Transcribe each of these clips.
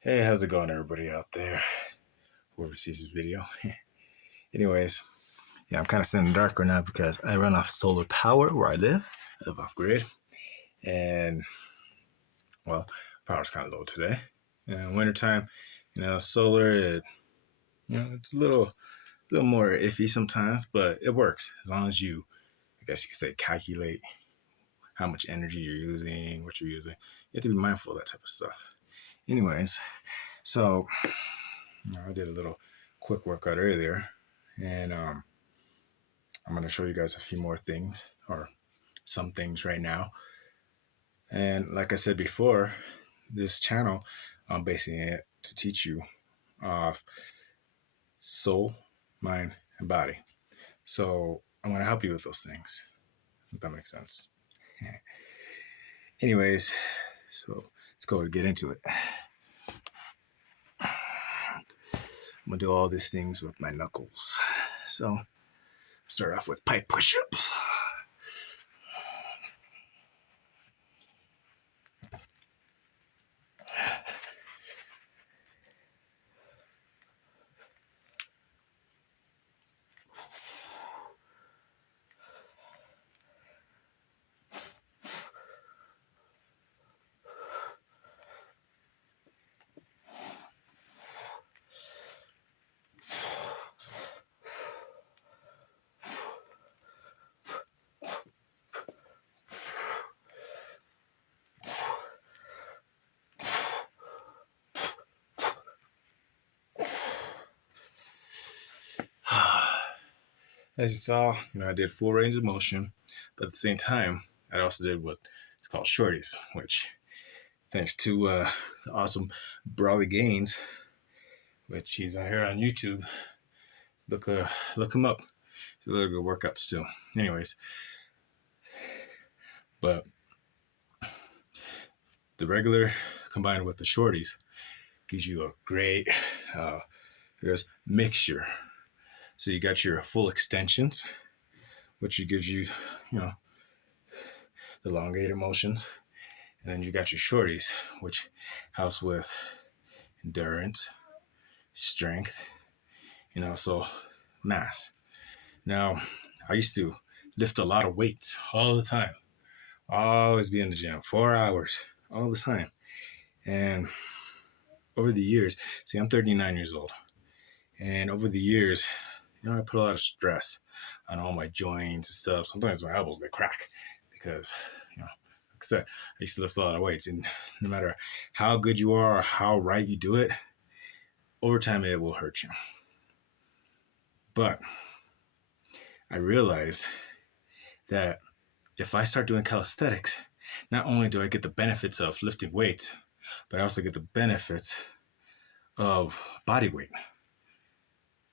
Hey, how's it going, everybody out there? Whoever sees this video. Anyways, yeah, I'm kind of sitting in the dark right now because I run off solar power where I live. I live off grid. And, well, power's kind of low today. Wintertime, solar, it's a little more iffy sometimes, but it works as long as you, I guess you could say, calculate how much energy you're using, what you're using. You have to be mindful of that type of stuff. Anyways, so I did a little quick workout earlier, and I'm going to show you guys a few more things or some things right now. And like I said before, this channel, I'm basing it to teach you soul, mind, and body. So I'm going to help you with those things, if that makes sense. Anyways, so let's go and get into it. I'm going to do all these things with my knuckles. So start off with pipe push-ups. As you saw, I did full range of motion, but at the same time, I also did what it's called shorties, which thanks to the awesome Brawley Gaines, which he's here on YouTube. Look him up. He's a really good workouts too. Anyways, but the regular combined with the shorties gives you a great mixture. So you got your full extensions, which gives you, the elongated motions. And then you got your shorties, which helps with endurance, strength, so mass. Now, I used to lift a lot of weights all the time. Always be in the gym, 4 hours, all the time. And over the years, see, I'm 39 years old. And over the years, I put a lot of stress on all my joints and stuff. Sometimes my elbows, they crack because, like I said, I used to lift a lot of weights. And no matter how good you are or how right you do it, over time it will hurt you. But I realized that if I start doing calisthenics, not only do I get the benefits of lifting weights, but I also get the benefits of body weight.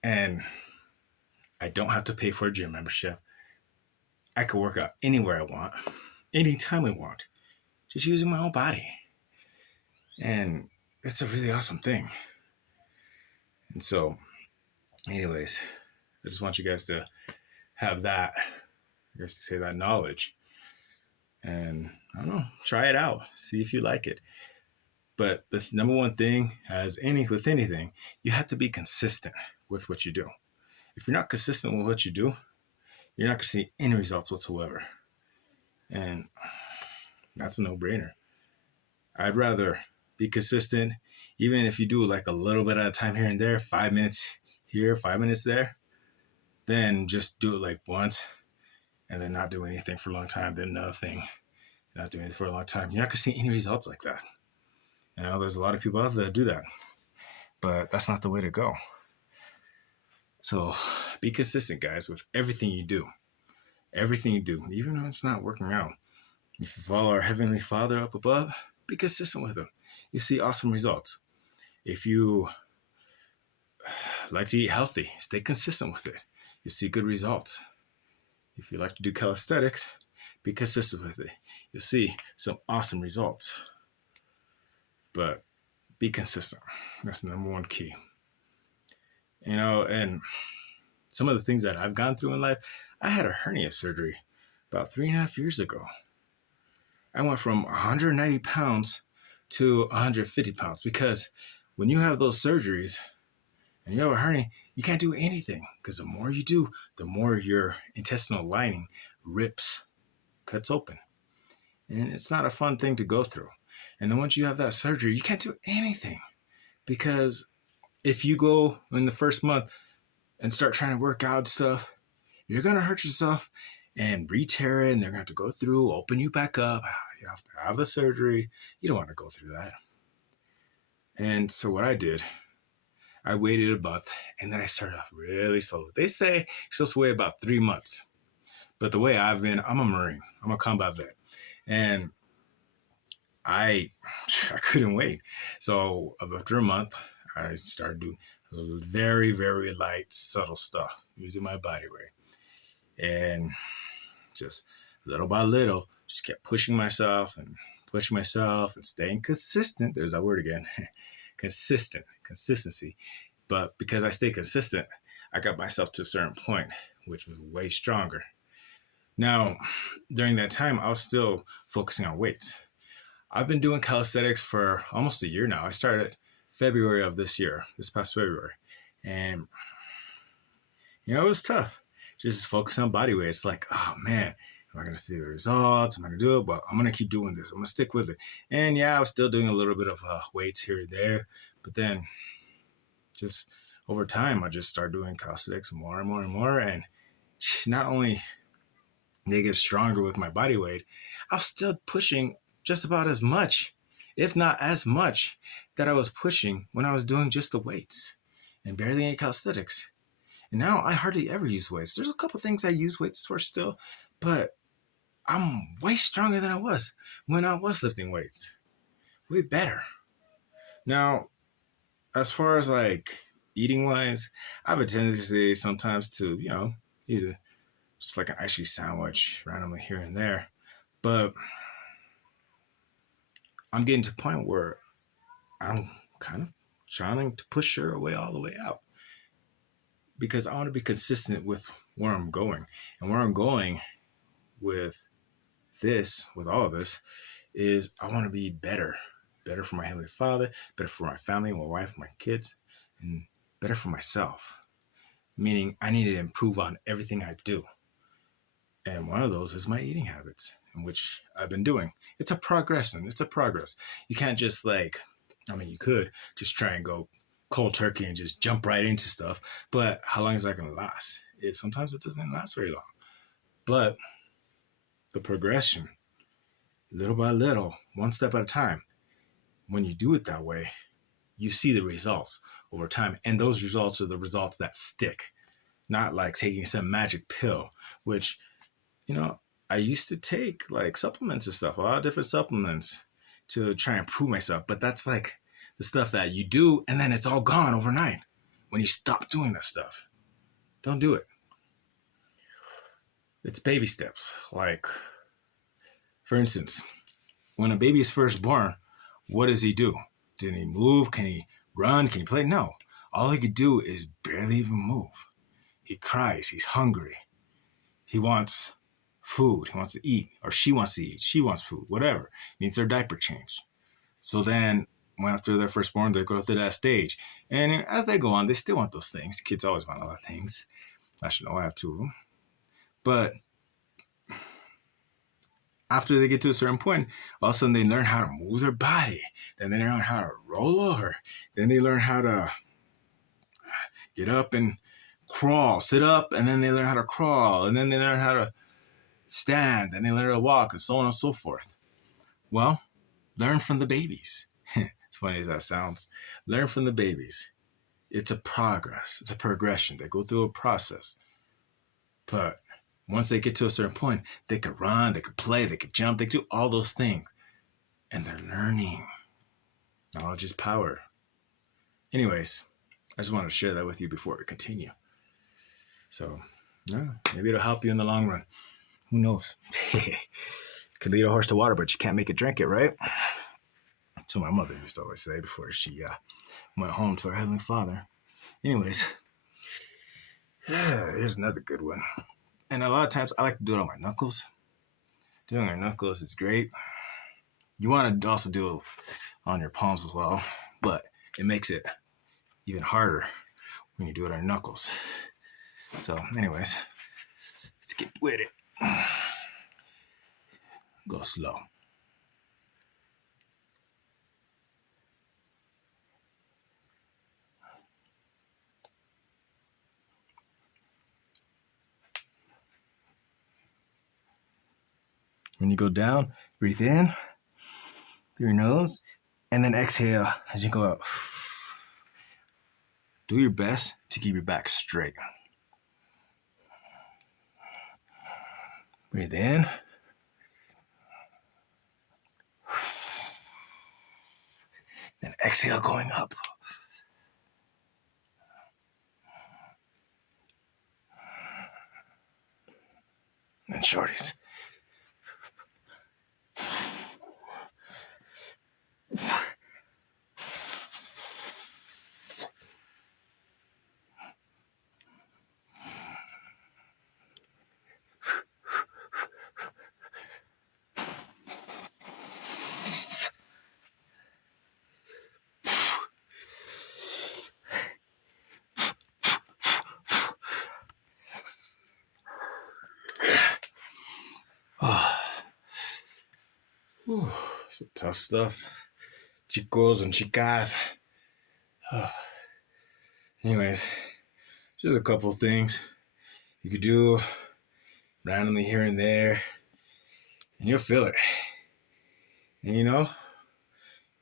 And I don't have to pay for a gym membership. I could work out anywhere I want, anytime I want, just using my own body. And it's a really awesome thing. And so, anyways, I just want you guys to have that, I guess you say that knowledge. And I don't know, try it out, see if you like it. But the number one thing, with anything, you have to be consistent with what you do. If you're not consistent with what you do, you're not going to see any results whatsoever. And that's a no-brainer. I'd rather be consistent, even if you do like a little bit at a time here and there, 5 minutes here, 5 minutes there, then just do it like once and then not do anything for a long time, then another thing, not doing it for a long time. You're not going to see any results like that. There's a lot of people out there that do that, but that's not the way to go. So be consistent, guys, with everything you do. Everything you do, even though it's not working out. If you follow our Heavenly Father up above, be consistent with Him. You see awesome results. If you like to eat healthy, stay consistent with it. You see good results. If you like to do calisthenics, be consistent with it. You'll see some awesome results. But be consistent. That's the number one key. And some of the things that I've gone through in life, I had a hernia surgery about 3.5 years ago. I went from 190 pounds to 150 pounds, because when you have those surgeries and you have a hernia, you can't do anything, because the more you do, the more your intestinal lining rips, cuts open. And it's not a fun thing to go through. And then once you have that surgery, you can't do anything, because if you go in the first month and start trying to work out stuff, you're going to hurt yourself and re-tear it, and they're going to have to go through, open you back up. You have to have the surgery. You don't want to go through that. And so what I did, I waited a month, and then I started off really slow. They say you're supposed to wait about 3 months. But the way I've been, I'm a Marine. I'm a combat vet. And I couldn't wait. So after a month, I started doing very, very light, subtle stuff, using my body weight. And just little by little, just kept pushing myself and staying consistent. There's that word again. Consistency. But because I stayed consistent, I got myself to a certain point, which was way stronger. Now, during that time, I was still focusing on weights. I've been doing calisthenics for almost a year now. I started February of this past February. And, it was tough. Just focus on body weight. It's like, oh man, am I going to see the results? Am I going to do it? But I'm going to keep doing this. I'm going to stick with it. And yeah, I was still doing a little bit of weights here and there. But then just over time, I just started doing calisthenics more and more and more. And not only did I get stronger with my body weight, I was still pushing just about as much, if not as much, that I was pushing when I was doing just the weights and barely any calisthenics. And now I hardly ever use weights. There's a couple things I use weights for still, but I'm way stronger than I was when I was lifting weights. Way better. Now, as far as like eating wise, I have a tendency sometimes to, eat just like an ice cream sandwich randomly here and there. But I'm getting to a point where I'm kind of trying to push sugar away all the way out, because I want to be consistent with where I'm going. And where I'm going with all of this, is I want to be better for my Heavenly Father, better for my family, my wife, my kids, and better for myself. Meaning I need to improve on everything I do. And one of those is my eating habits, in which I've been doing. It's a progress. You can't just you could just try and go cold turkey and just jump right into stuff. But how long is that going to last? Sometimes it doesn't last very long. But the progression, little by little, one step at a time, when you do it that way, you see the results over time. And those results are the results that stick, not like taking some magic pill, which, I used to take like supplements and stuff, a lot of different supplements to try and improve myself. But that's like the stuff that you do and then it's all gone overnight when you stop doing that stuff. Don't do it. It's baby steps. Like, for instance, when a baby is first born, what does he do? Did he move? Can he run? Can he play? No. All he could do is barely even move. He cries. He's hungry. He wants food. He wants to eat, or she wants to eat. She wants food, whatever. Needs their diaper changed. So then, when after they're first born, they go through that stage. And as they go on, they still want those things. Kids always want a lot of things. Actually, no, I have 2 of them. But after they get to a certain point, all of a sudden they learn how to move their body. Then they learn how to roll over. Then they learn how to get up and crawl, sit up, and then they learn how to crawl, and then they learn how to stand, and they learn how to walk, and so on and so forth. Well, learn from the babies. As funny as that sounds. Learn from the babies. It's a progress. It's a progression. They go through a process. But once they get to a certain point, they could run, they could play, they could jump, they could do all those things. And they're learning. Knowledge is power. Anyways, I just want to share that with you before we continue. So, yeah, maybe it'll help you in the long run. Who knows? Could lead a horse to water, but you can't make it drink it, right? That's what my mother used to always say before she went home to her Heavenly Father. Anyways, here's another good one. And a lot of times I like to do it on my knuckles. Doing our knuckles is great. You want to also do on your palms as well, but it makes it even harder when you do it on your knuckles. So anyways, let's get with it. Go slow. When you go down, breathe in through your nose, and then exhale as you go up. Do your best to keep your back straight. Breathe in. Then exhale going up. And shorties. Some tough stuff. Chicos and chicas. Anyways, just a couple of things you could do randomly here and there, and you'll feel it. And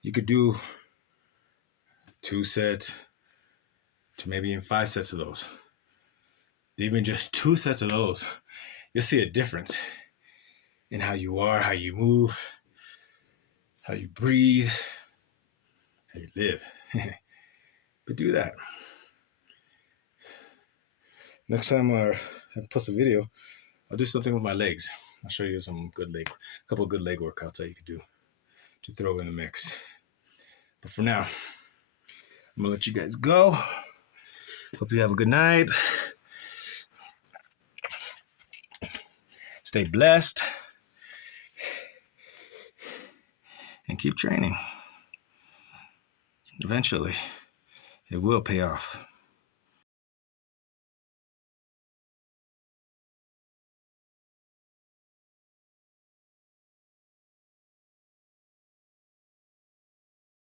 you could do 2 sets to maybe even 5 sets of those. Even just 2 sets of those, you'll see a difference in how you are, how you move, how you breathe, how you live. But do that. Next time I post a video, I'll do something with my legs. I'll show you a couple of good leg workouts that you could do to throw in the mix. But for now, I'm gonna let you guys go. Hope you have a good night. Stay blessed. And keep training. Eventually, it will pay off.